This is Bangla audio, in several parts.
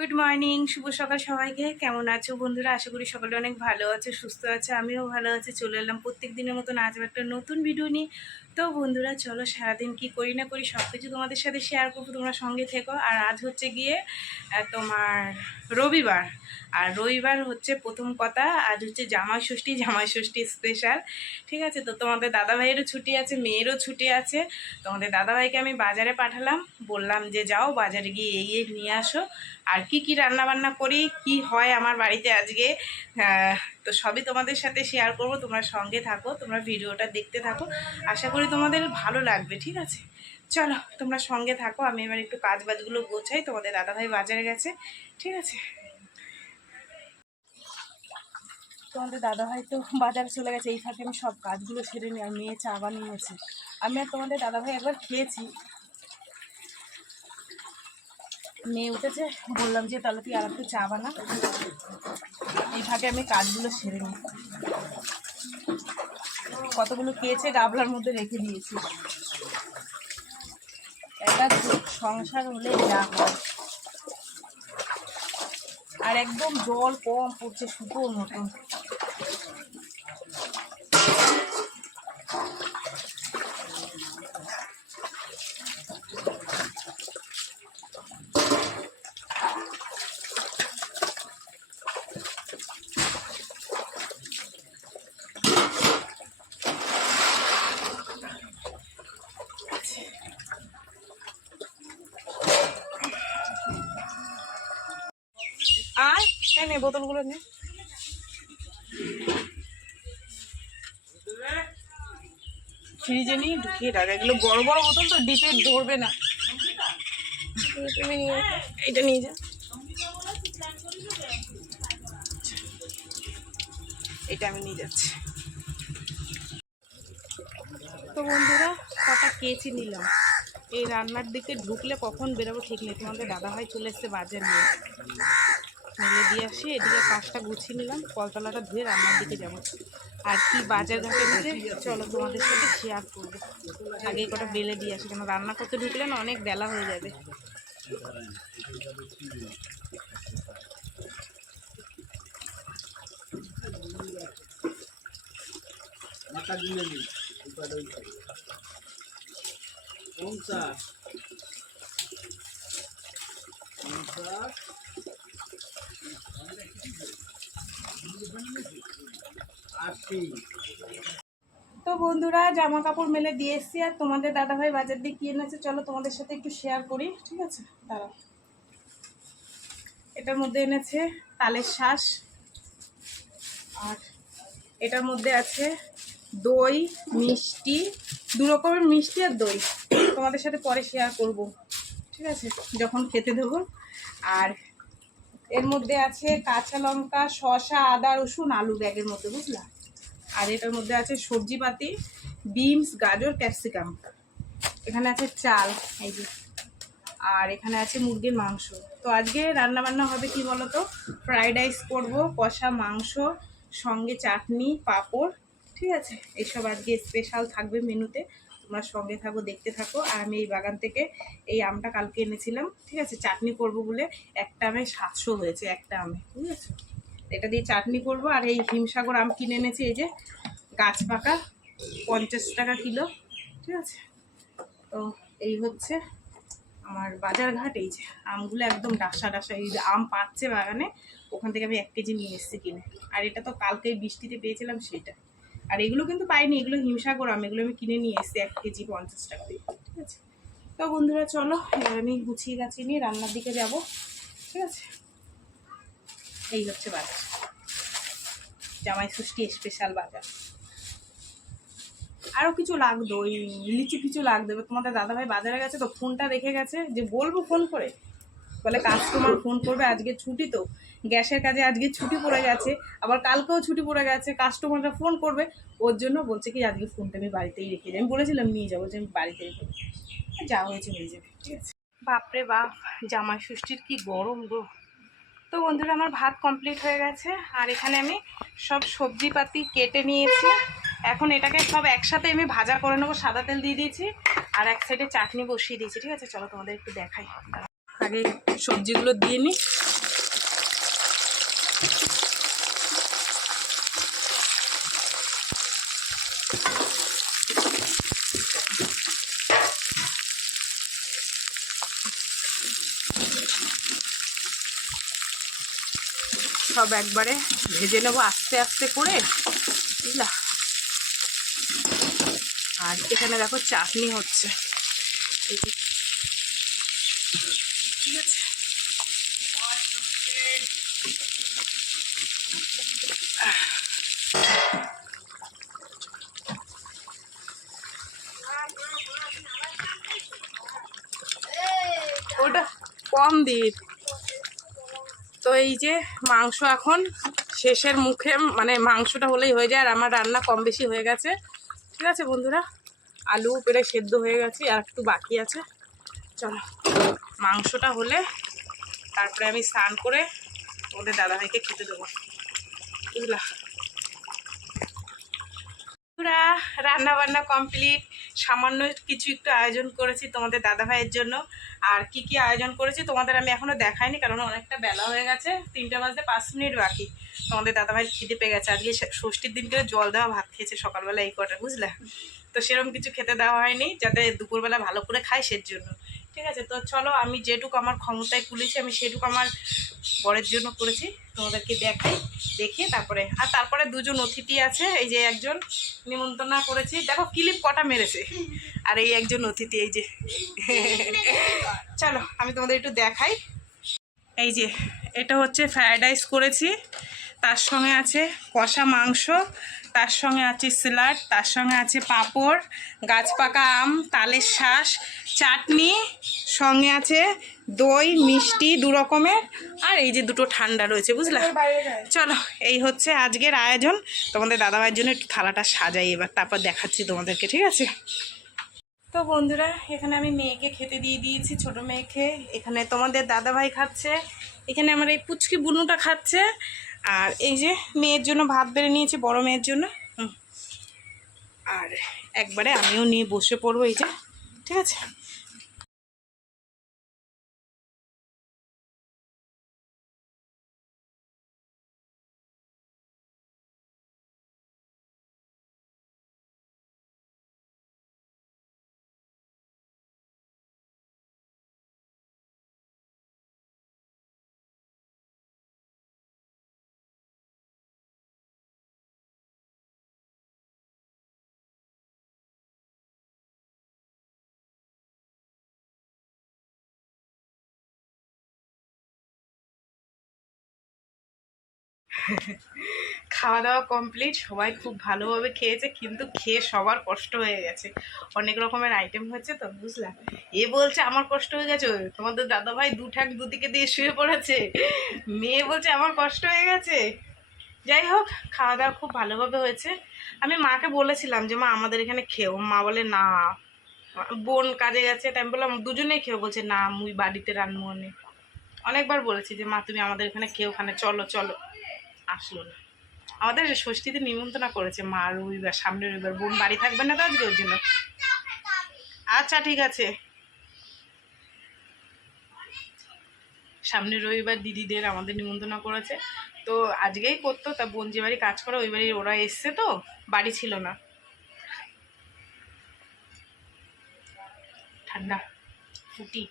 গুড মর্নিং, শুভ সকাল সবাইকে। কেমন আছো বন্ধুরা? আশা করি সকলে অনেক ভালো আছে, সুস্থ আছে। আমিও ভালো আছি। চলে এলাম প্রত্যেক দিনের মতন আজ একটা নতুন ভিডিও নিয়ে। তো বন্ধুরা চলো, সারাদিন কি করি না করি সব কিছু তোমাদের সাথে শেয়ার করবো, তোমরা সঙ্গে থেকো। আর আজ হচ্ছে গিয়ে তোমার রবিবার। আর রবিবার হচ্ছে প্রথম কথা, আজ হচ্ছে জামাই ষষ্ঠী স্পেশাল। ঠিক আছে, তো তোমাদের দাদাভাইয়েরও ছুটি আছে, মেয়েরও ছুটি আছে। তোমাদের দাদাভাইকে আমি বাজারে পাঠালাম, বললাম যে যাও বাজারে গিয়ে এই নিয়ে আসো। আর কি রান্না বান্না করি, কি হয় আমার বাড়িতে আজকে, তো সবই তোমাদের সাথে শেয়ার করব। তোমরা সঙ্গে থাকো, তোমরা ভিডিওটা দেখতে থাকো, আশা করি তোমাদের ভালো লাগবে। ঠিক আছে, চলো তোমরা সঙ্গে থাকো। আমি এবার একটু কাজ বাজগুলো গোছাই, তোমাদের দাদাভাই বাজারে গেছে। ঠিক আছে, তোমাদের দাদাভাই তো বাজারে চলে গেছে, এই ফাঁকে আমি সব কাজগুলো সেরে নিই। আর মেয়ে চা বানিয়েছে, আমি আর তোমাদের দাদাভাই একবার খেয়েছি। মেয়ে উঠেছে, বললাম যে তাহলে তুই আর একটু চা বানা। এই ফাঁকে আমি কাজগুলো সেরে নিই। কতগুলো খেয়েছে গাবলার মধ্যে রেখে দিয়েছি। একটা সংসার হলে যা হয়। আর একদম জল কম পড়ছে, শুকোর মতন। আর নে বোতলগুলো নে। ফ্রিজে নিয়ে ঢুকিয়ে রাখ, এগুলো বড় বড় বোতল তো, ডিপে ধরবে না। তুমি এটা নিয়ে যা, এটা আমি নিয়ে যাচ্ছি। তো বন্ধুরা কটা কেচি নিলাম। এই রান্নার দিকে ঢুকলে কখন বেরোবো ঠিক নেই। তোমাদের দাদাভাই চলে এসছে বাজার নিয়ে, মেলে দিয়ে আসি। এদিকে কাজটা গুছিয়ে নিলাম, কলতলাটা ধুয়ে রান্নার দিকে যাবো। আর কি বাজার ঘাটে দিতে চলো তোমাদের সাথে শেয়ার করবো। আগে কটা বেলে দিয়ে আসি, কেন রান্না করতে ঢুকলে না অনেক বেলা হয়ে যাবে। তো বন্ধুরা জামা কাপড় মেলে দিয়ে এসছি, আর তোমাদের দাদাভাই বাজার দিয়ে কি এনেছে চলো তোমাদের সাথে একটু শেয়ার করি। ঠিক আছে, দাঁড়াও। এটার মধ্যে এনেছে তালের শাঁস, আর এটার মধ্যে আছে দই, মিষ্টি, দু রকমের মিষ্টি আর দই। তোমাদের সাথে পরে শেয়ার করব, ঠিক আছে, যখন খেতে দেবো। আর এর মধ্যে আছে কাঁচা লঙ্কা, শসা, আদা, রসুন, আলু ব্যাগের মধ্যে, বুঝলা। আর এটার মধ্যে আছে সবজিপাতি, বিনস, গাজর, ক্যাপসিকাম। এখানে আছে চাল, এই যে। আর এখানে আছে মুরগির মাংস। তো আজকে রান্না বান্না হবে কি বলো তো, ফ্রাইড রাইস করবো, কষা মাংস, সঙ্গে চাটনি, পাঁপড়। ঠিক আছে, এইসব আজকে স্পেশাল থাকবে মেনুতে। তোমরা সঙ্গে থাকো, দেখতে থাকো। আর আমি এই বাগান থেকে এই আমটা কালকে এনেছিলাম, ঠিক আছে, চাটনি করব বলে। একটা আমে 700 হয়েছে, একটা আমে, বুঝেছো। এটা দিয়ে চাটনি করব। আর এই হিমসাগর আম কিনে এনেছি, এই যে গাছ পাকা, 50 টাকা কিলো। ঠিক আছে, তো এই হচ্ছে আমার বাজার ঘাট। এই যে আমগুলো একদম ডাসা ডাসা, এই যে আম পাচ্ছে বাগানে, ওখান থেকে আমি 1 কেজি নিয়ে এসেছি কিনে। আর এটা তো কালকে বৃষ্টিতে পেয়েছিলাম সেটা। আর এগুলো কিন্তু পাইনি, এগুলো হিমসাগর আম, এগুলো আমি কিনে নিয়ে এসেছি 1 কেজি 50 টাকা দিয়ে। ঠিক আছে, তো বন্ধুরা চলো এবার আমি গুছিয়ে গাছিয়ে নিয়ে রান্নার দিকে যাব। ঠিক আছে, এই হচ্ছে বাজার, জামাই ষষ্ঠী স্পেশাল বাজার। আরও কিছু লাগতো, ওই লিচু কিছু লাগবে। তোমাদের দাদাভাই বাজারে গেছে তো, ফোনটা রেখে গেছে, যে বলবো ফোন করে, বলে কাস্টমার ফোন করবে, আজকে ছুটি তো, গ্যাসের কাজে আজকে ছুটি পড়ে গেছে, আবার কালকেও ছুটি পড়ে গেছে, কাস্টমাররা ফোন করবে। ওর জন্য বলছে কি আজকে ফোনটা আমি বাড়িতেই রেখে যাই। আমি বলেছিলাম নিয়ে যাবো, যে আমি বাড়িতে রেখে যা হয়েছে হয়ে যাবে। ঠিক আছে, বাপরে বাপ, জামাই ষষ্ঠীর কি গরম গো। তো বন্ধুরা আমার ভাত কমপ্লিট হয়ে গেছে। আর এখানে আমি সব সবজিপাতি কেটে নিয়েছি। এখন এটাকে সব একসাথে আমি ভাজা করে নেবো, সাদা তেল দিয়ে দিয়েছি। আর এক সাইডে চাটনি বসিয়ে দিয়েছি। ঠিক আছে, চলো তোমাদের একটু দেখাই। আগে সবজিগুলো দিয়ে নিই। সব একবারে ভেজে নেবো আস্তে আস্তে করে, বুঝলা। আর এখানে দেখো চাটনি হচ্ছে, ঠিক আছে। ওটা কম দিই। তো এই যে মাংস এখন শেষের মুখে, মানে মাংসটা হলেই হয়ে যায়। আর আমার রান্না কম বেশি হয়ে গেছে, ঠিক আছে বন্ধুরা। আলু প্রায় সেদ্ধ হয়ে গেছে, আর একটু বাকি আছে। চলো মাংসটা হলে তারপরে আমি স্নান করে তোমাদের দাদাভাইকে খেতে দেবো, বুঝলা। পুরা রান্না বান্না কমপ্লিট। সামান্য কিছু একটু আয়োজন করেছি তোমাদের দাদাভাইয়ের জন্য। আর কি কি আয়োজন করেছি তোমাদের আমি এখনো দেখাইনি, কারণ অনেকটা বেলা হয়ে গেছে, 3টা বাজতে 5 মিনিট বাকি। তোমাদের দাদাভাইয়ের খিদে পেয়ে গেছে, আজকে ষষ্ঠীর দিন করে জল দেওয়া ভাত খেয়েছে সকালবেলা এই কটা, বুঝলে। তো সেরকম কিছু খেতে দেওয়া হয়নি, যাতে দুপুরবেলা ভালো করে খাই সের জন্য, ঠিক আছে। তো চলো আমি যেটুকু আমার ক্ষমতায় কুলিয়েছি আমি সেটুকু আমার বরের জন্য করেছি, তোমাদেরকে দেখাই। দেখে তারপরে দুজন অতিথি আছে, এই যে একজন নিমন্ত্রণ করেছি, দেখো ক্লিপ কটা মেরেছে। আর এই একজন অতিথি, এই যে চলো আমি তোমাদের একটু দেখাই। এই যে এটা হচ্ছে ফ্রায়েড রাইস করেছি, তার সঙ্গে আছে কষা মাংস, তার সঙ্গে আছে স্যালাড, তার সঙ্গে আছে পাঁপড়, গাছপাকা আম, তালের শাঁস, চাটনি, সঙ্গে আছে দই মিষ্টি 2 রকমের, আর এই যে 2টো ঠান্ডা রয়েছে, বুঝলা। চলো এই হচ্ছে আজকের আয়োজন। তোমাদের দাদাভাইয়ের জন্য একটু থালাটা সাজাই এবার, তারপর দেখাচ্ছি তোমাদেরকে, ঠিক আছে। তো বন্ধুরা এখানে আমি মেয়েকে খেতে দিয়ে দিয়েছি, ছোট মেয়েকে। এখানে তোমাদের দাদাভাই খাচ্ছে, এখানে আমার এই পুচকি বুনুটা খাচ্ছে। আর এই যে মেয়ের জন্য ভাত বেড়ে নিয়েছি, বড় মেয়ের জন্য। আর একবারে আমিও নিয়ে বসে পড়বো, এই যে, ঠিক আছে। খাওয়া দাওয়া কমপ্লিট, সবাই খুব ভালোভাবে খেয়েছে, কিন্তু খেয়ে সবার কষ্ট হয়ে গেছে। অনেক রকমের আইটেম হয়েছে তো, বুঝলাম। এ বলছে আমার কষ্ট হয়ে গেছে, তোমাদের দাদাভাই 2 ঠ্যাং দুদিকে দিয়ে শুয়ে পড়েছে, মেয়ে বলছে আমার কষ্ট হয়ে গেছে। যাই হোক, খাওয়া দাওয়া খুব ভালোভাবে হয়েছে। আমি মাকে বলেছিলাম যে মা আমাদের এখানে খেও, মা বলে না, বোন কাজে গেছে। তাই আমি বললাম দুজনেই খেও, বলছে না মুই বাড়িতে রান্নু অনেক। অনেকবার বলেছি যে মা তুমি আমাদের এখানে খেও, ওখানে চলো চলো, আসলো না। আমাদের ষষ্ঠীতে নিমন্ত্রণ করেছে মা, রবিবার, সামনে রবিবার। বোন বাড়ি থাকবে না তো আজকে, ওর জন্য। আচ্ছা ঠিক আছে, সামনে রবিবার দিদিদের আমাদের নিমন্ত্রণ করেছে, তো আজকেই করতো। তা বোন যে বাড়ি কাজ করে ওই বাড়ির ওরা এসছে, তো বাড়ি ছিল না। ঠান্ডা ফুটি।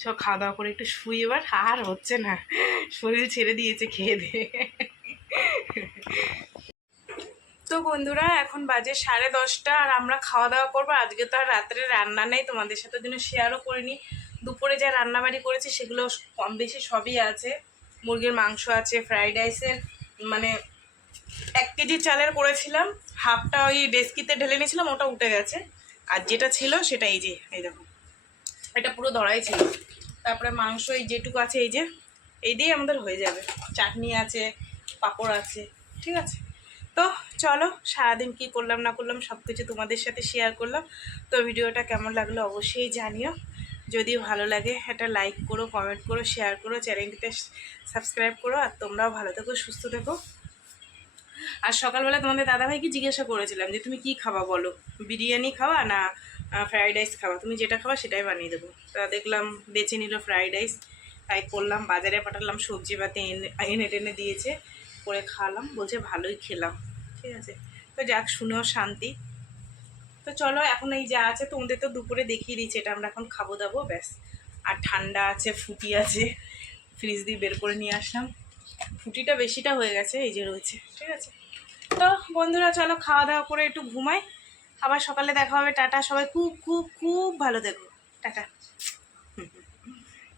চ খাওয়া দাওয়া করে একটু শুই এবার, আর হচ্ছে না, শরীর ছেড়ে দিয়েছে খেয়ে দিয়ে। তো বন্ধুরা এখন বাজে 10:30, আর আমরা খাওয়া দাওয়া করবো। আজকে তো আর রাত্রে রান্না নেই, তোমাদের সাথে জন্য শেয়ারও করিনি। দুপুরে যা রান্নাবাড়ি করেছি সেগুলো কম বেশি সবই আছে। মুরগির মাংস আছে, ফ্রাইড রাইসের মানে 1 কেজি চালের করেছিলাম, হাফটা ওই ডেস্কিতে ঢেলে নিয়েছিলাম, ওটা উঠে গেছে। আর যেটা ছিল সেটা এই যে, এই দেখো, এটা পুরো ধরাই ছিল। তারপরে মাংস এই যেটুকু আছে, এই যে, এই দিয়েই আমাদের হয়ে যাবে। চাটনি আছে, পাঁপড় আছে, ঠিক আছে। তো চলো সারাদিন কি করলাম না করলাম সব কিছু তোমাদের সাথে শেয়ার করলাম। তো ভিডিওটা কেমন লাগলো অবশ্যই জানিও। যদি ভালো লাগে একটা লাইক করো, কমেন্ট করো, শেয়ার করো, চ্যানেলটিতে সাবস্ক্রাইব করো। আর তোমরাও ভালো থেকো, সুস্থ থেকো। আর সকালবেলা তোমাদের দাদাভাইকে জিজ্ঞাসা করেছিলাম যে তুমি কি খাবা বলো, বিরিয়ানি খাওয়া না ফ্রাইড রাইস খাওয়া, তুমি যেটা খাওয়া সেটাই বানিয়ে দেবো। তা দেখলাম বেছে নিল ফ্রাইড রাইস, তাই করলাম। বাজারে পাঠালাম, সবজি পাতি এনে টেনে দিয়েছে, করে খাওয়ালাম, বলছে ভালোই খেলাম। ঠিক আছে, তো যাক, শুনেও শান্তি। তো চলো, এখন এই যা আছে তোমাদের তো দুপুরে দেখিয়ে দিচ্ছি, এটা আমরা এখন খাবো দাবো, ব্যাস। আর ঠান্ডা আছে, ফুটি আছে, ফ্রিজ দিয়ে বের করে নিয়ে আসলাম। ফুটিটা বেশিটা হয়ে গেছে, এই যে রয়েছে। ঠিক আছে, তো বন্ধুরা চলো খাওয়া দাওয়া করে একটু ঘুমাই, আবার সকালে দেখা হবে। টাটা, সবাই খুব খুব খুব ভালো দেখো, টাটা।